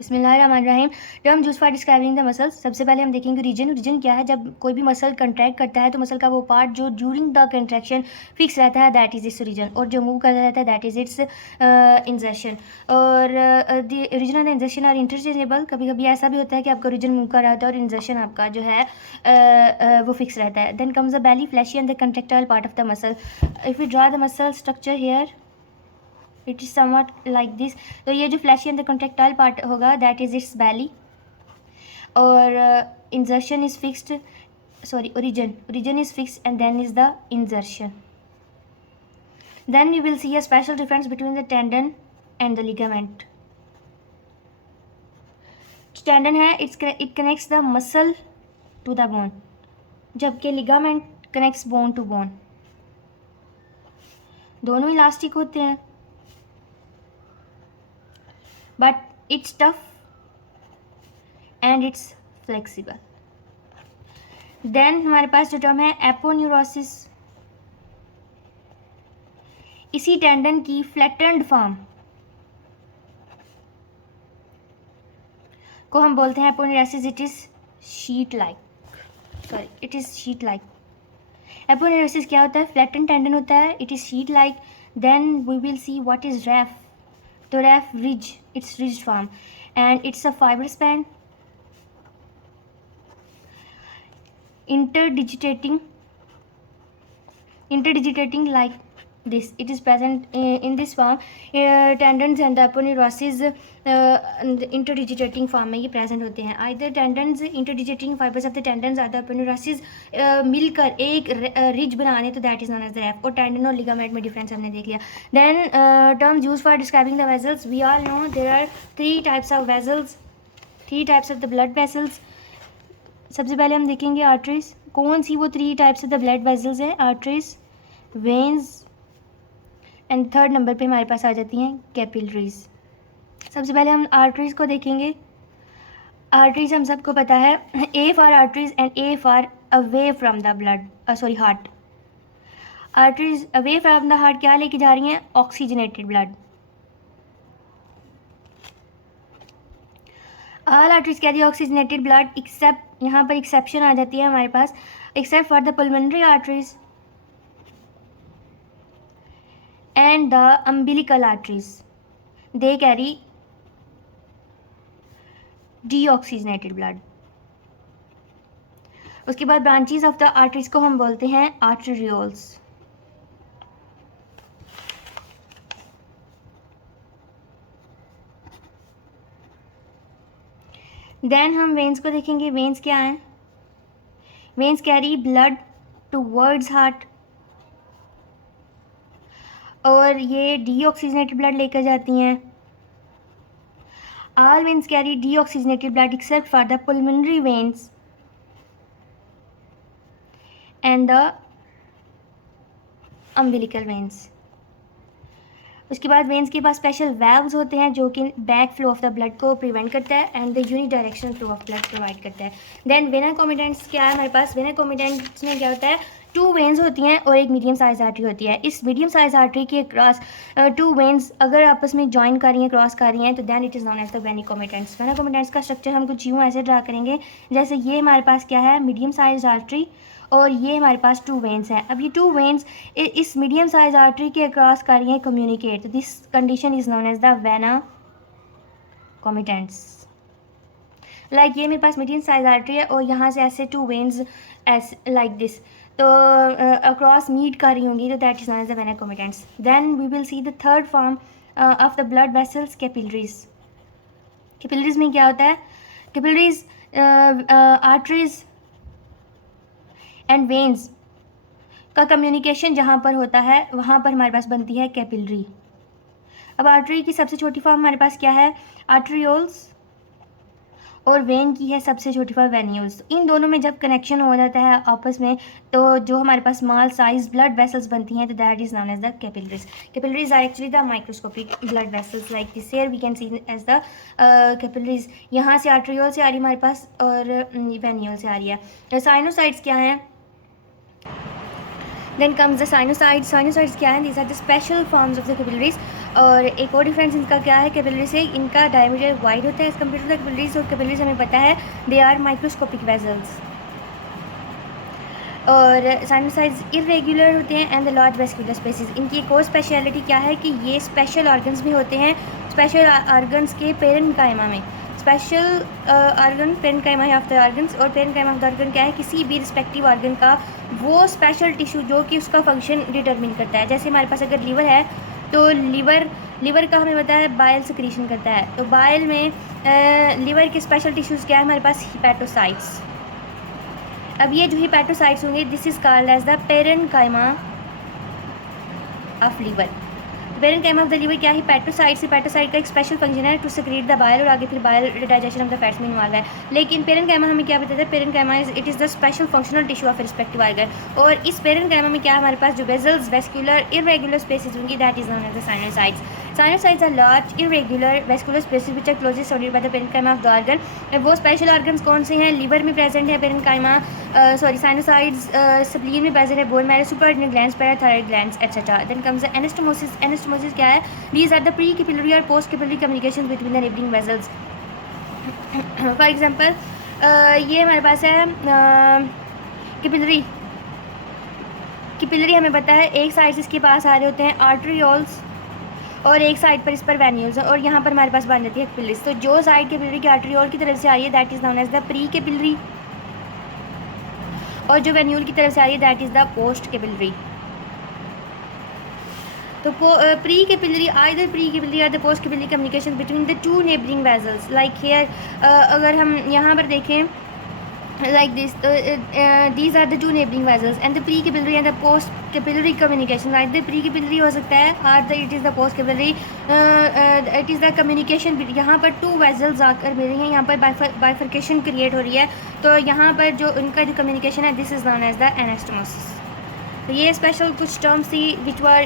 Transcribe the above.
बिस्मिल्लाहिर्रहमानिर्रहीम। Term used for describing the muscles. सबसे पहले हम देखेंगे रीजन। रीजन क्या है? जब कोई भी मसल कंट्रैक्ट करता है तो मसल का वो पार्ट जो ड्यूरिंग द कंट्रैक्शन फिक्स रहता है, दैट इज़ इट्स रीजन, और जो मूव करता रहता है दैट इज़ इट्स इंजर्शन। और द रीजन और द इंजर्शन आर इंटरचेंजेबल। कभी कभी ऐसा भी होता है कि आपका रीजन मूव कर रहा होता है और इंजर्शन आपका जो है वो फिक्स रहता है। Then comes the belly, fleshy and the contractile part of the muscle. If you draw the muscle structure here, it is something like this. तो ये जो fleshy and the contractile part होगा दैट इज़ इट्स बैली, और insertion is fixed, sorry origin is fixed and then is the insertion. Then we will see a special difference between the tendon and the ligament. Tendon है it connects the muscle to the bone, जबकि ligament connects bone to bone. दोनों elastic होते हैं but it's tough and it's flexible. Then हमारे पास जो term है aponeurosis, इसी टेंडन की फ्लैटेंड फॉर्म को हम बोलते हैं aponeurosis. It is sheet like. Aponeurosis क्या होता है? फ्लैटेंड टेंडन होता है, it is sheet like. Then we will see what is raphe. तो raphe ridge, it's ridge form and it's a fibre span interdigitating like this. It is present in this form. Tendons and aponeurosis interdigitating form में ये present होते हैं. Either tendons, interdigitating fibers of the tendons or the aponeurosis मिलकर एक ridge बनाने, तो that is known as the ref. और tendon और ligament में difference हमने देख लिया. Then terms used for describing the vessels. We all know there are three types of vessels, three types of the blood vessels. सबसे पहले हम देखेंगे आर्टरीज. कौन सी वो three types of the blood vessels हैं? Arteries, veins and third number पे हमारे पास आ जाती हैं कैपिलरीज. सबसे पहले हम आर्टरीज को देखेंगे. आर्टरीज हम सबको पता है, A for arteries and A for away from the blood, sorry heart. Arteries away from the heart क्या लेके जा रही हैं? Oxygenated blood. All arteries carry oxygenated blood except, यहाँ पर एक्सेप्शन आ जाती है हमारे पास, except for the pulmonary arteries and the umbilical arteries. They carry deoxygenated blood. उसके बाद ब्रांचेस ऑफ द आर्टरीज को हम बोलते हैं आर्टेरियोल्स. देन हम वेन्स को देखेंगे. वेन्स क्या हैं? Veins carry blood towards heart, और ये डीऑक्सीजनेटेड ब्लड लेकर जाती हैं. All veins carry deoxygenated blood except for the pulmonary veins and the umbilical veins. उसके बाद वेन्स के पास स्पेशल वेल्व्स होते हैं जो कि back flow of the blood को प्रिवेंट करता है and the unidirectional flow of blood provide करता है. देन वेना कोमिटेंट्स क्या है हमारे पास? वेना कोमिटेंट्स में क्या होता है? टू वेन्स होती हैं और एक मीडियम साइज आर्टरी होती है. इस मीडियम साइज आर्टरी के क्रॉस टू वेन्स अगर आपस में ज्वाइन कर रही हैं, क्रॉस कर रही हैं, तो then it is known as the venae comitantes. Venae comitantes का स्ट्रक्चर हम कुछ यूँ ऐसे ड्रा करेंगे जैसे ये हमारे पास क्या है? मीडियम साइज आर्टरी, और ये हमारे पास टू वेन्स हैं. अब ये टू वेन्स इस मीडियम साइज आर्टरी के अक्रॉस कर रही हैं कम्युनिकेट, तो this condition is known as the vena comitantes. Like ये मेरे पास मीडियम साइज आर्टरी है और यहाँ से ऐसे टू वेन्स ऐसे लाइक दिस, तो अक्रॉस मीट कर रही होंगी, तो that is known as the vena comitantes. Then we will see the third form of the blood vessels, capillaries. Capillaries में क्या होता है? कैपिलरीज आर्टरीज एंड वेन्स का कम्युनिकेशन जहाँ पर होता है वहाँ पर हमारे पास बनती है कैपिलरी. अब आर्टरी की सबसे छोटी फॉर्म हमारे पास क्या है? आर्टरियोल्स, और वेन की है सबसे छोटी फॉर्म वेन्यूल्स. इन दोनों में जब कनेक्शन हो जाता है आपस में, तो जो हमारे पास स्मॉल साइज ब्लड वेसल्स बनती हैं, तो that is known as the capillaries. Capillaries are actually the microscopic blood vessels like this. Here we can see as the capillaries. यहाँ से आर्टरियोल से आ रही है हमारे पास और वेन्यूल से आ रही है. साइनोसाइड्स क्या हैं? Then comes the sinusoids. Sinusoids क्या हैं? These are the special forms of the capillaries और एक और डिफरेंस इनका क्या है कैपिलरी से, इनका डायमीटर वाइड होता है as compare to the capillaries, और कैपिलरीज हमें पता है दे आर माइक्रोस्कोपिक वेजल्स। और साइनोसाइड्स इरेगुलर होते हैं and the large vascular spaces. इनकी एक और स्पेशलिटी क्या है कि ये स्पेशल ऑर्गन्स भी होते हैं, स्पेशल ऑर्गन्स के पेरेन्काइमा में। Special organ parenchyma of the organs, और पेरेन्काइमा ऑफ द ऑर्गन क्या है, किसी भी रिस्पेक्टिव ऑर्गन का वो स्पेशल टिश्यू जो कि उसका फंक्शन डिटरमिन करता है। जैसे हमारे पास अगर लीवर है तो लीवर का हमें पता है बाइल सिक्रीशन करता है, तो बाइल में लीवर के स्पेशल टिश्यूज़ क्या है हमारे पास, हिपैटोसाइट्स। अब ये जो हिपैटोसाइट्स होंगे this is called as the parenchyma of liver. Parenchyma of the liver क्या है, हिपैटोसाइट का एक स्पेशल फंक्शन है टू सेक्रेट द बाइल, और आगे फिर bile digestion of the fats में इन्वॉल्व है। लेकिन पेरेन्काइमा हमें क्या बताता है, parenchyma it is the special functional tissue of respective organ. और इस पेरेन्काइमा में क्या हमारे पास जो वेजल्स वेस्कुलर इरेगुलर स्पेसेस होंगी that is known as the sinusoids. Sinusoids are large irregular vascular spaces which are closely surrounded by the parenchyma of the organ. वो special organs कौन से हैं, लीवर में प्रेजेंट है पेरेन्काइमा, साइनोसाइड्स स्प्लीन में present है, bone marrow, suprarenal glands, parathyroid glands etcetera. Then comes the anastomosis. Anastomosis क्या है, these are the pre-capillary or post-capillary communications between the neighboring vessels. For example, ये हमारे पास है capillary हमें पता है एक साइड से इसके पास आ रहे होते हैं आर्टरियोल्स, और एक साइड पर इस पर वेन्यूल्स, और यहाँ पर हमारे पास बन जाती है कैपिलरीज। तो जो साइड कैपिलरी के आर्टरियोल की तरफ से आ रही है that is known as the precapillary, और जो वेन्यूल की तरफ से आ रही है that is the postcapillary. तो precapillary either precapillary और the postcapillary communication between the two neighbouring vessels like here. अगर हम यहाँ पर देखें like this, these are the two neighboring vessels and the pre-capillary and the post-capillary communication. Right, the pre-capillary हो सकता है और the it is the post-capillary, it is the communication। यहाँ पर two vessels आकर मिल रही हैं, यहाँ पर bifurcation create हो रही है, तो यहाँ पर जो उनका जो communication है this is known as the anastomosis। तो ये special कुछ terms थी which were